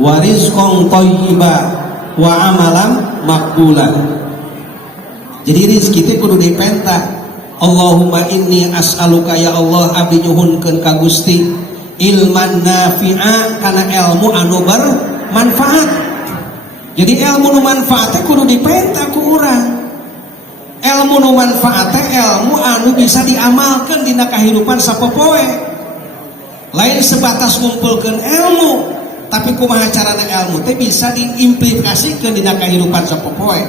wa rizqan thayyiba wa amalan maqbulan. Jadi rezeki teh kudu dipenta. Allahumma inni as'aluka ya Allah abdi nyuhunkeun ka Gusti ilman nafi'a kana ilmu anu bermanfaat. Jadi ilmu nu manfaat teh kudu dipenta ku urang. Ilmu nu manfaat teh ilmu anu bisa diamalkeun dina kahirupan sapopoe. Lain sebatas ngumpulkeun ilmu, tapi kumaha carana ilmu teh bisa diimplikasikeun dina kahirupan sapopoe.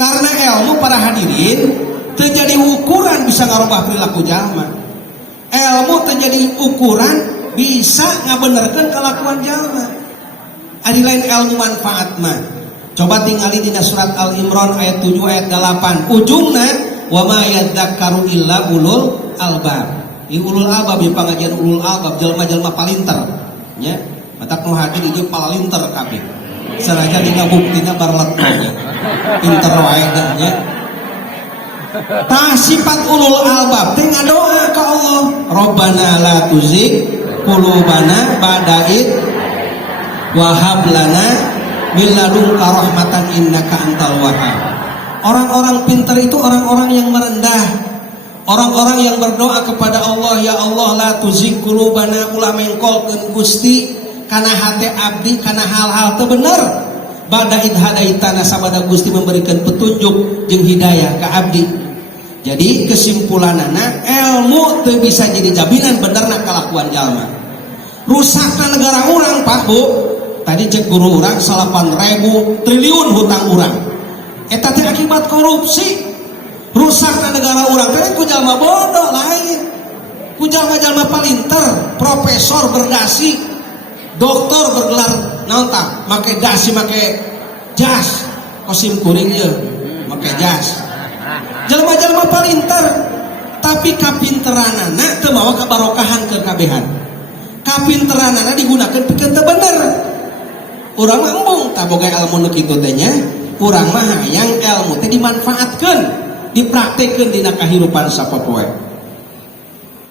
Karena ilmu para hadirin terjadi ukuran bisa ngarubah perilaku jalma. Ilmu terjadi ukuran bisa ngabenerkeun kelakuan jalma. Adi lain ilmu manfaat mah. Coba tingali di surat Al-Imran ayat 7 ayat 8. Ujungna wa ma yadzakkaru illa ulul albab. Ieu ulul albab di pangajian ulul albab jelma-jelma palinter nya. Matak nu hadir ieu palinter kabeh. Sanajan dina buktina barlat pinter wae nya. Tah sifat ulul albab teh ngadoa ka Allah, Rabbana la tuzigh qulubana ba'da id wa hab lana min ladunka rahmatan innaka antal wahhab. Orang-orang pintar itu orang-orang yang merendah, orang-orang yang berdoa kepada Allah, ya Allah la tuzigh qulubana ulah mengkolkeun Gusti kana hate abdi kana hal-hal teu bener. Ba'da id hadaitana sabada Gusti memberikan petunjuk jeung hidayah ka abdi. Jadi kesimpulanana ilmu teu bisa jadi jaminan benerna kalakuan jalma. Rusakna negara urang Pak Bu. Tadi cek guru urang 8.000 triliun hutang urang. Eta teh akibat korupsi. Rusakna negara urang teh ku jalma bodoh lain. Ku jalma-jalma palinter, profesor berdasi, doktor bergelar naon tah, make dasi make jas, kosim kuring ieu, make jas. Jalma-jalma palinter, tapi kapinteranana teu mawa kabarokahan ke kabehan. Kapinteranana digunakeun pikeun teu bener. Urang mah embung tah boga ilmu nu kitu teh nya, urang mah hayang ilmu teh dimanfaatkeun, dipraktekkeun dina kahirupan sapopoe.